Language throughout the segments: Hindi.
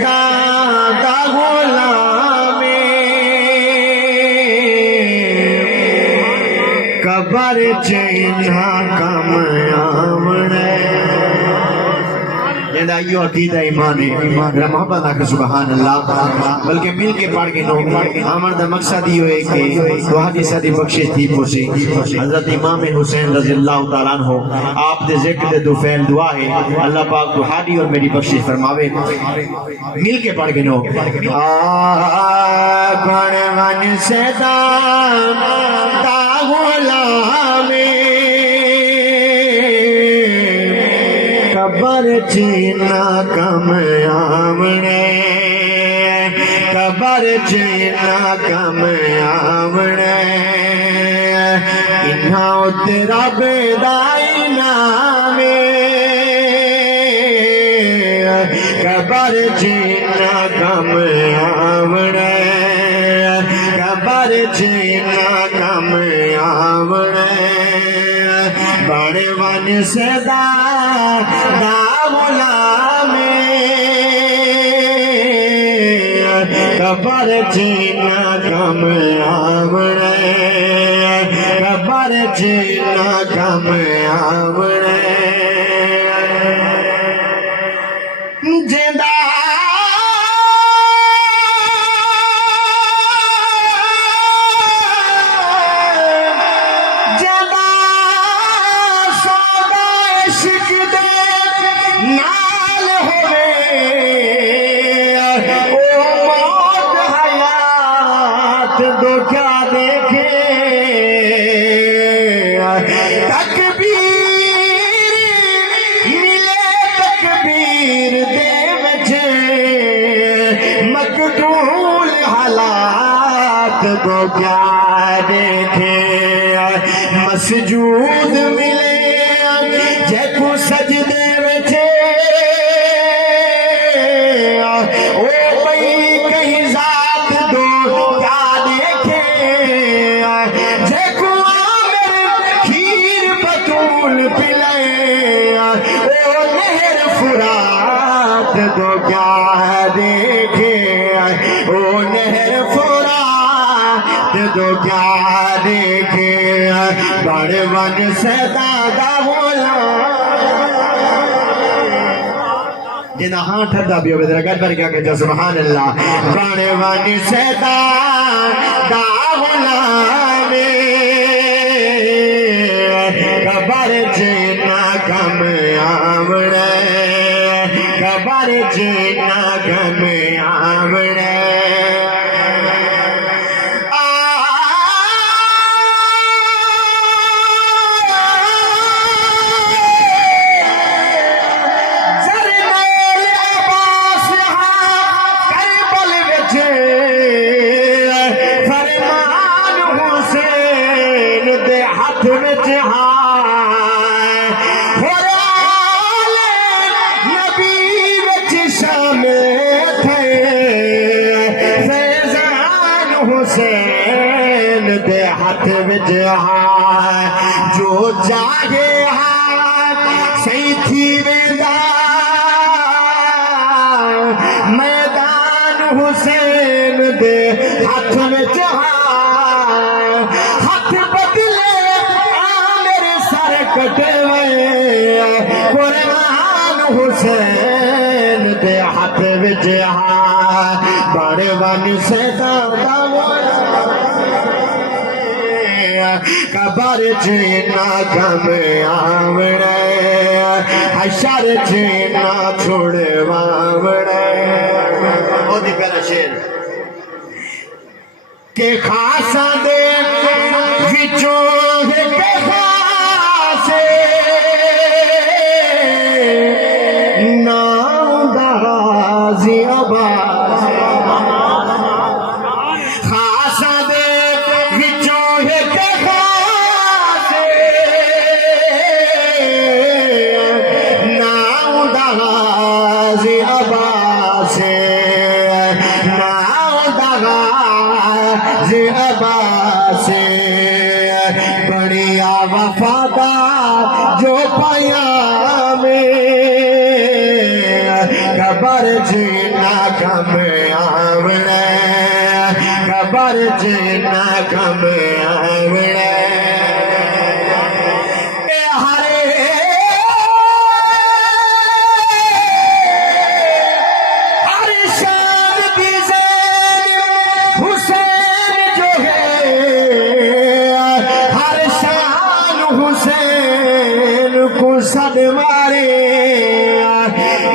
दादा गुलामे कबर चैना कम आवणे यो अकीदा ईमान है मोहब्बत आके सुभान अल्लाह बल्कि मिल के पढ़ के नो हमारा मकसद ये है कि दुआ दी सादी बख्शिश थी पोसी हजरत इमाम हुसैन रज़ी अल्लाह तआला अन्हु आप दे जिक्र दे दुफैल दुआ है अल्लाह पाक दुहादी और मेरी बख्शिश फरमावे मिल के पढ़ के नो गण वन से दा गुलामे कबर चीना कम आवणे कबर चीना कम आवणे इन्हा तेरा बेदाई नामे कबर चीना कम आवणे कबर चीना कम आवणे बड़े वन से गुलामे कबर चीना कम आवणे कबर चीना कम आवणे जिंदा नाल होवे ओ मौत हयात दो क्या देखे तकबीर मिले तकबीर दे बचे मकदूल हालात दो क्या देखे मसजूद मिले जैको सजदे दो क्या देखे ओ नहर फुरात दो क्या देखे बड़े वन से दादा बोला जिन्हें हाँ ठंडा भी हो गया घर भर क्या कहते सुभान अल्लाह बड़े वन से दादा बोला कबर चीना कम आवणे कबर चीना कम आवणे हाथ में हुसैन दे हाथ में जो जागे हाथ सही थी वेंदा मैदान हुसैन दे हाथ में हाथ बदले मेरे सर कटवे कुरान हुसैन दे हाथ में बड़े वन से कबर चीना कम आवणे हशर चीना छुड़वावणे बहुत ही प्यारा शेर के खासा दे विचों के खासे नाम दाजी आबाद खासा दे विचों के बढ़िया वफादार जो पाया में कबर जीना कम आवड़े खबर जीना कम आवड़े सद मारे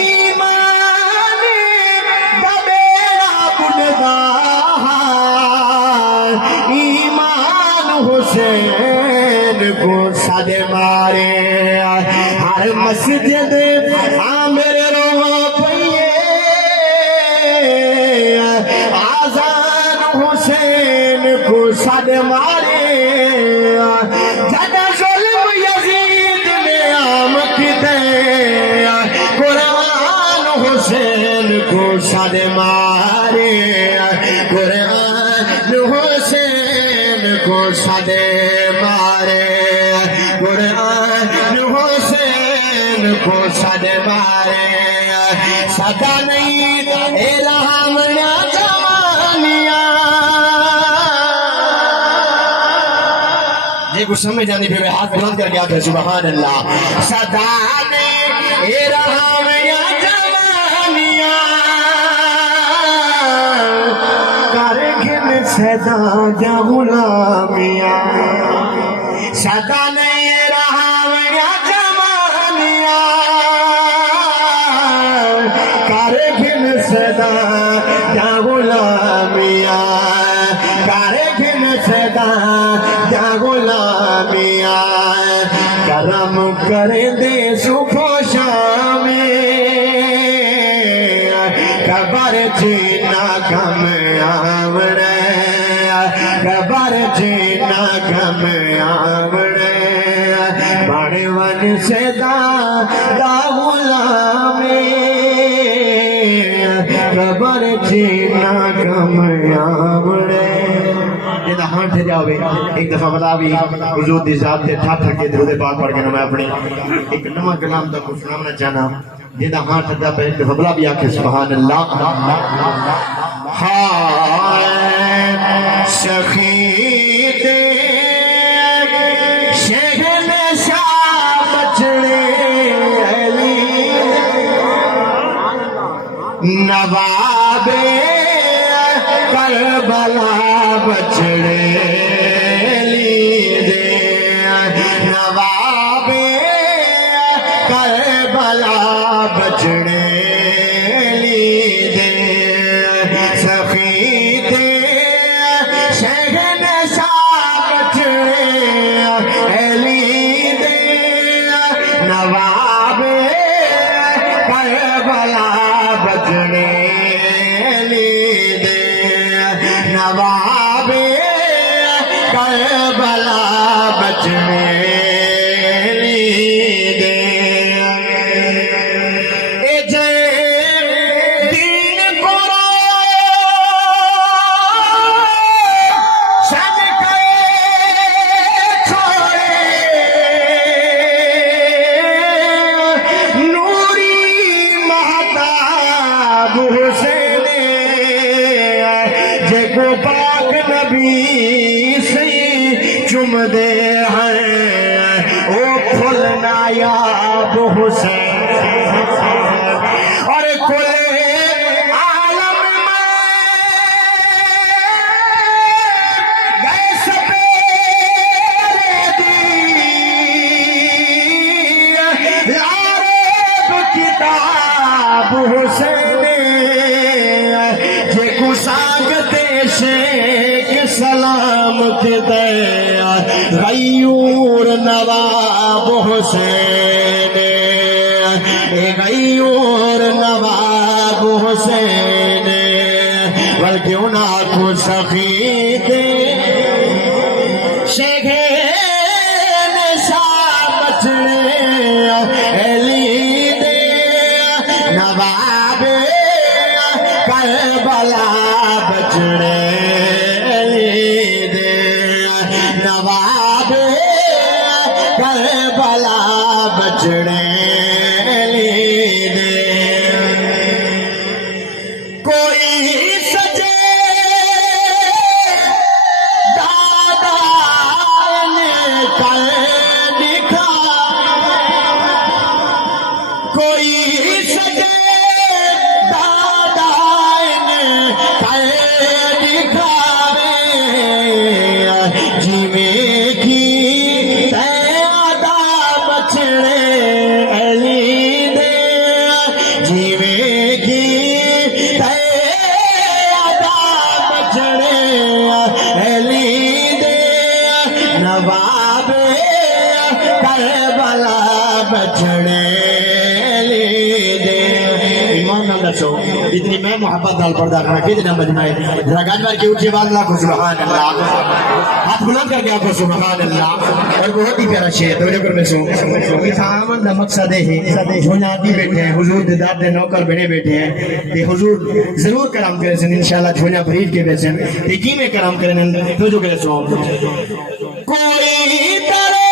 ईमान दबेड़ा बुलदा ईमान हुसैन को सद मारे हर मस्जिद आमिर रो पइए आजान हुसैन को सद मारे कुरान हुसैन को सद मारे कुरान हुसैन को सद मारे कुरान हुसैन को सद मारे सदा नहीं रामना जवानिया ये कुछ समझ जाने पे हाथ बुलंद करके आते सुभान अल्लाह सदा जवानिया कारगिल सदा जा गुलामिया सदा नहीं रहा जवानिया कारगिल सदा जा गुलामिया कारगिल सदा जा गुलामिया करम कर दे सुखोशा खबर जीना कम आवड़े खबर जीना कम आवड़े बड़े वन से दागुलामे खबर जीना कम आवड़े हाथ जावे एक दफा बता भी हुजूर दी जात ते ठा ठा के दरूद पाक पढ़ के मैं अपनी एक नवा कलाम दा कुछ सुनाना चाहना जेदा हाथ दा पे एक दफा बला भी आके सुभान अल्लाह हाय शहीद शहनशाह बचड़े अली नवाबे करबला बचड़े लीदे नवाबे करबला बचड़े लीदे सखीदे शहनशाह बचड़े लीदे नवाबे करबला बचड़े लीदे नवाबे करबला बचने लीदे ए जय दीन कुरान सब करे छोड़े नूरी महताब हुसैन जेको पाक नबी से चुम दे हैं ओ फुल नायाब हुसैन और कुल आलम में गए सपेरे दी यारेब किताब हुसैन जे कुसागते शेख सलाम के दया गयूर नवाब हुसैन गयूर नवाब हुसैन बल्कि उन्हा को सखी दे शेख बचड़े लीदे नवाबे करबला बचड़े लीदे नवाबे करबला बचड़े लीदे सो इतनी मैं मोहब्बत नाल पर्दा करना कितना मजमा है जरा गाजवार के ऊंची आवाज लाखो सुभान अल्लाह हाथ बुलंद करके आपको सुभान अल्लाह और बहुत ही प्यारा शेर तो जकर में सो इथामन दा मकसद है झोलाती बैठे हैं हुजूर दे दाद दे नौकर बने बैठे हैं ते हुजूर जरूर करम करे सन इंशाल्लाह झोला खरीद के बेचन ते की में करम करे तो जो करे सो कोई तारे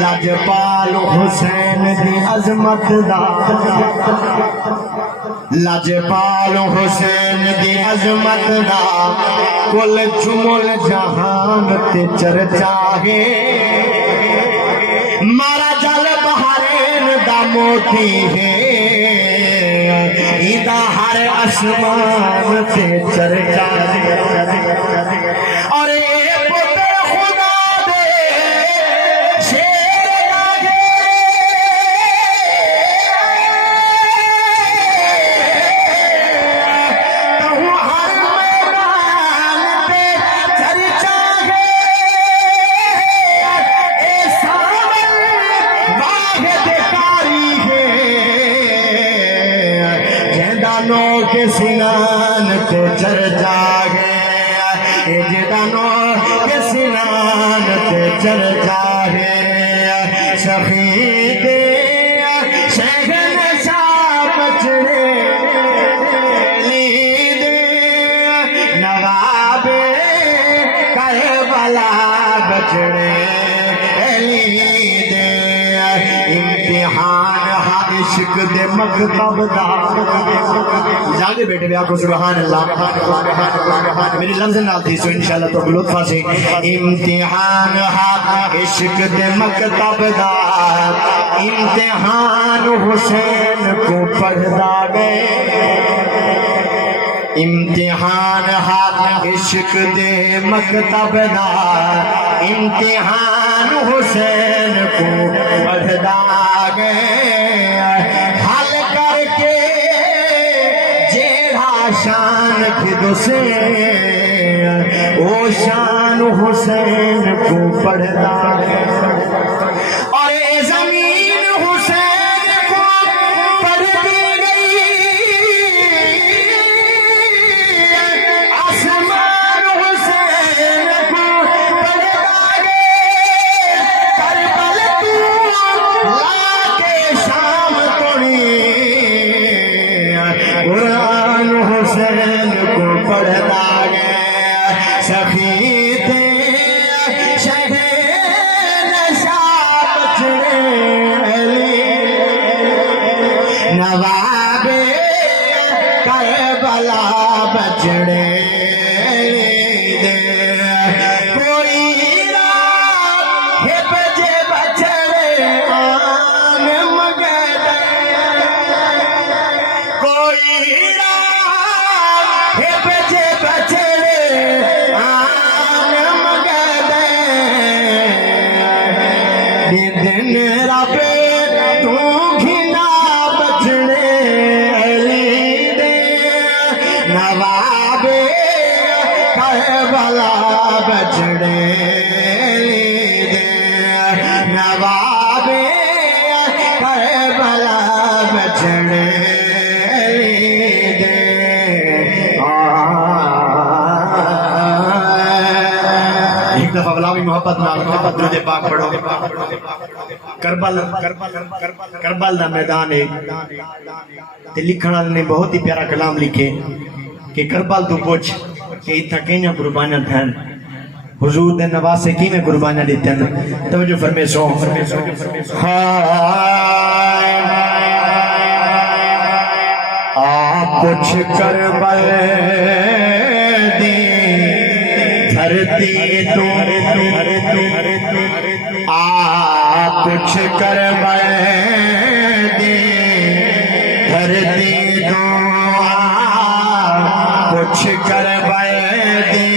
लाजपाल हुसैन दी अजमत दा लाजपाल हुसैन दी अजमत दा कुल जुमुल जहान ते चर्चा है मारा जल बहारेन दा मोती है इदा हर आसमान ते चर्चा और के सिनान ते चर्चा है जिदानो के सिनान ते चर्चा है शहीद शहन शाह बचड़े लीद नवाबे करबला बचड़े लीद इम्तिहान हा इश्क दे मकतब दा जागे बैठे भी आपको सुभान अल्लाह मेरी लफ्ज़ नाल थी सो इंशाल्लाह तो लुत्फा से इम्तिहान हा इश्क दे मकतब दा इम्तिहान हुसैन को पढ़दा गए इम्तिहान हा इश्क दे मकतब दा इम्तिहान हुसैन को पढ़दा गए हल करके शान फिदो से ओ शान हुसैन को पढ़दा और ए जमीन हुसैन को पढ़ती गई आसमान हुसैन को पढ़दा गए करबल तू लाके शाम तोड़ी कुरान हुसैन को पढ़दा गया शहीद शहन शाह बचड़े नवाबे करबला बचड़े कोई बजे बचड़े आन मगद कोई बचे बचड़े आन मगद दिन रबे तू घिना बचड़े दे नवाबे करबला बचड़े दे नवाबे करबला बचड़े एक दफा गुलामी मोहब्बत नाल दुरूद पाक पढ़ो करबल दा मैदान है ते लिखण वाले ने बहुत ही प्यारा कलाम लिखे कि करबल तू पूछ कि इतना कई कुर्बानियां थन हुजूर दे नवासे की में कुर्बानियां देते हैं तवज्जो फरमेशो आप कुछ कर दी धरती तू आप कुछ कर दी धरती तू कुछ कर दी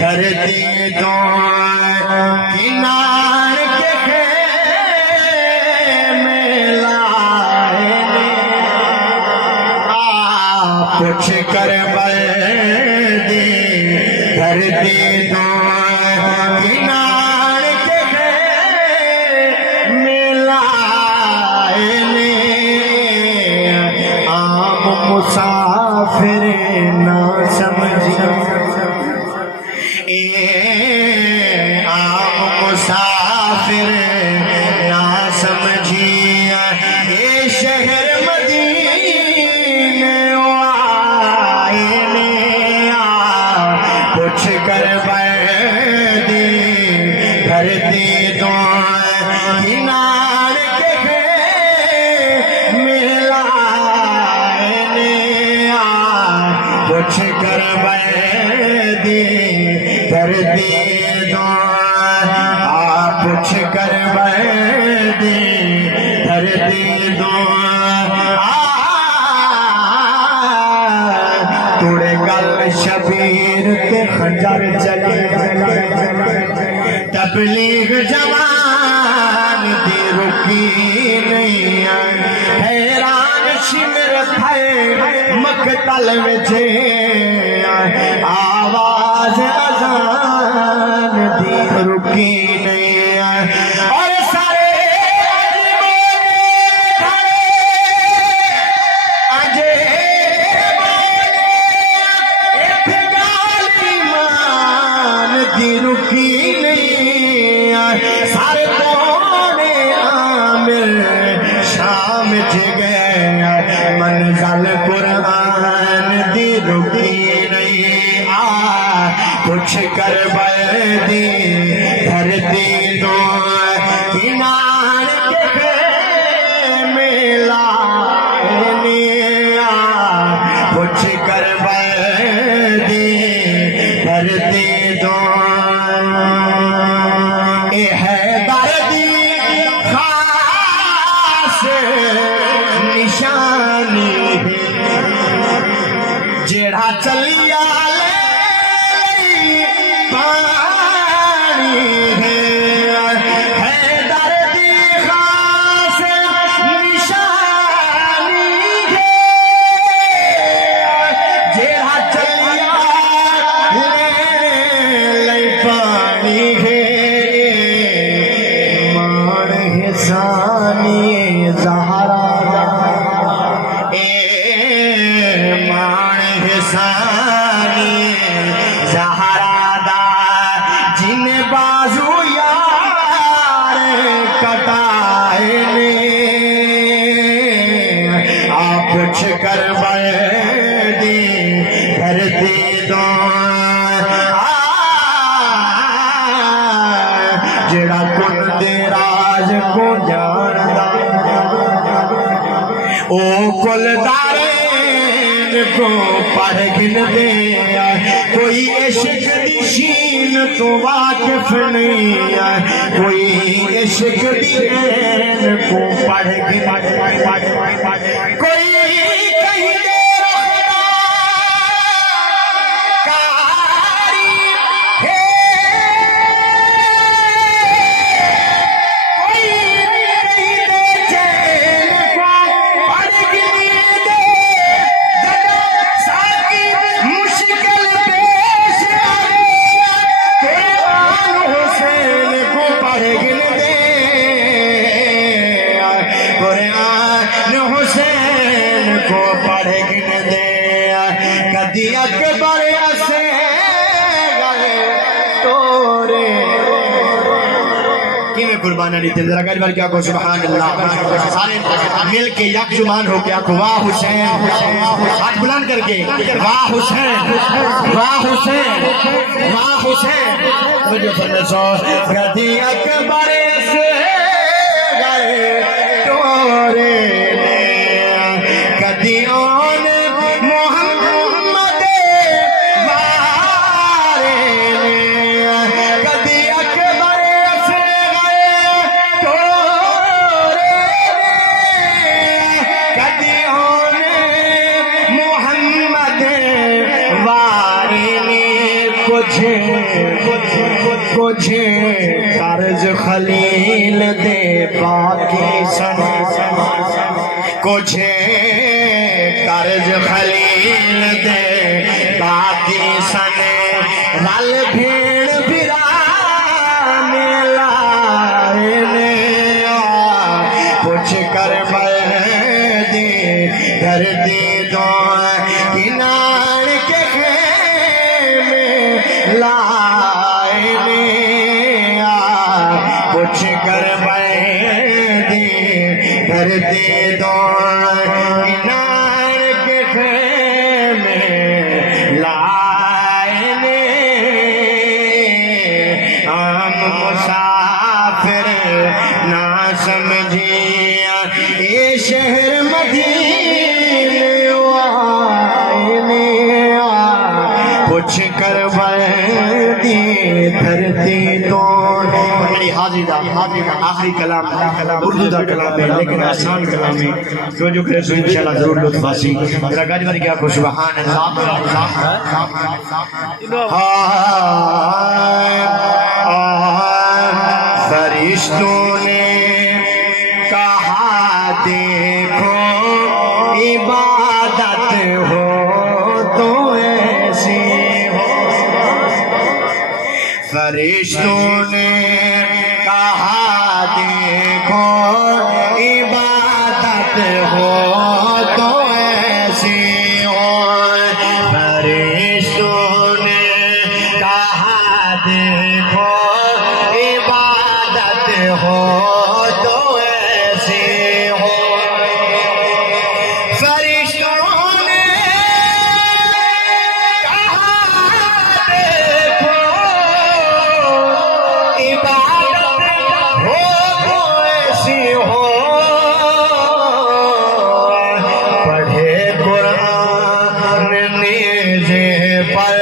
धरती तो किनार के खेमे लाए कुछ कर दी धरती तो किनार के खेमे लाए आम मुसाफिर ना समझी आम मुसाफिर ना समझिया ये शहर मदीने आए ने कुछ कर दी धरती तो किनार के मिलाए ने कुछ कर दी धरती दो आप कुछ कर दी धरती दो तुड़े कल शबीर के खंजर चले तबलीग जवान दी रुकी नहीं हैरान शिमर थे मकतल में आवाज अजान दी रुकी नहीं और सारे अजे मान दी रुकी नहीं सारे तोड़े आमिर शाम जगह मंजल कुरान दी रुकी कुछ कर दी धरती दो किनार के मेला कुछ कर दी धरती दो है दर्दी खास निशानी जेड़ा चलिया कुछ कर दी धरती दो जेड़ा कुन दे राज को जानदा ओ कुलदारे को पढ़ गिन दे कोई इश्क दी शीन तो वाकिफ नहीं कोई इश्क दी ऐन को पढ़ गिन कोई कुरान माना नहीं थे जरा गजबार क्या को सुभान अल्लाह सारे मिल के एक जुबान हो गया वाह हुसैन हाथ बुलंद करके वाह हुसैन वाह हुसैन वाह हुसैन मुझे फरसो गदी अकबर से गए तोरे ने गदियों ने मोहम्मद वारे ने गदी अकबर से गए तोरे ने गदियों ने मोहम्मद वारे ने कुछ कर्ज खलील दे बाकी सन कुछ कर्ज खलील दे बाकी सन रल भीड़ बिरा मेला कुछ कर दे कर दे दो किनार के खेमे लाए कुछ कर दे कर दे दो किनार के खेमे लाए हम मुसाफिर ना समझिया ये शहर मदीने कुछ कर दी धरती तो हाजिदा आखिरी कलाम उर्दू दा कलाम है लेकिन आसान कलाम है जो जो करे सो इंशाल्लाह जरूर लुत्फ हासिल जरा गजबार क्या को सुभान अल्लाह फरिश्तों ने कहा देखो इबादत हो तो ऐसी हो फरिश्तों ने कहा देखो इबादत हो तो ऐसी हो फरिश्तों ने कहा देखो इबादत हो तो ऐसी हो फरिश्तों ने कहा देखो इबादत हो तो ऐसी हो पढ़े कुरान नेज़े पर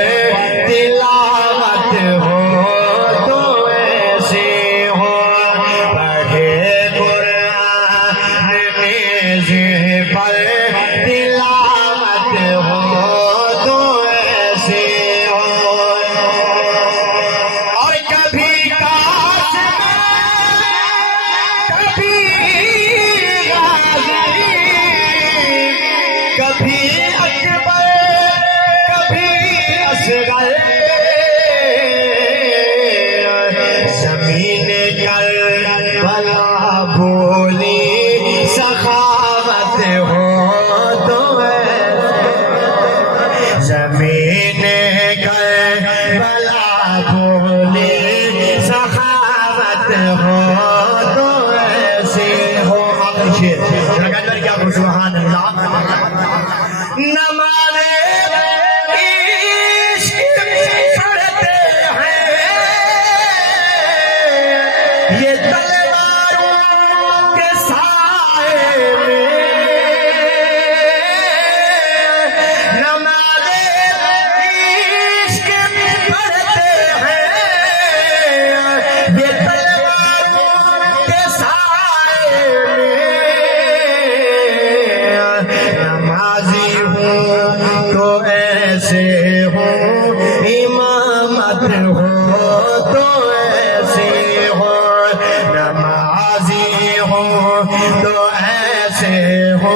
तिलावत हो तो ऐसी हो पढ़े कुरान नेज़े पर तिलावत हो तो ऐसी हो और कभी काश कभी गाज़ी कभी अकबर कभी असगर ज़मीन करबला बोली सखावत हो तो ज़मीन करबला बोली सखावत हो तो ऐसे हो क्या सुभान अल्लाह नमाज़े इश्क पढ़ते हैं ये तलवारों के साए में नमाज़े इश्क पढ़ते हैं ये तलवारों के साए में नमाज़ी हूँ तो ऐसे हो इमामत हो तो ऐसे हो नमाज़ी हो तो ऐसे हो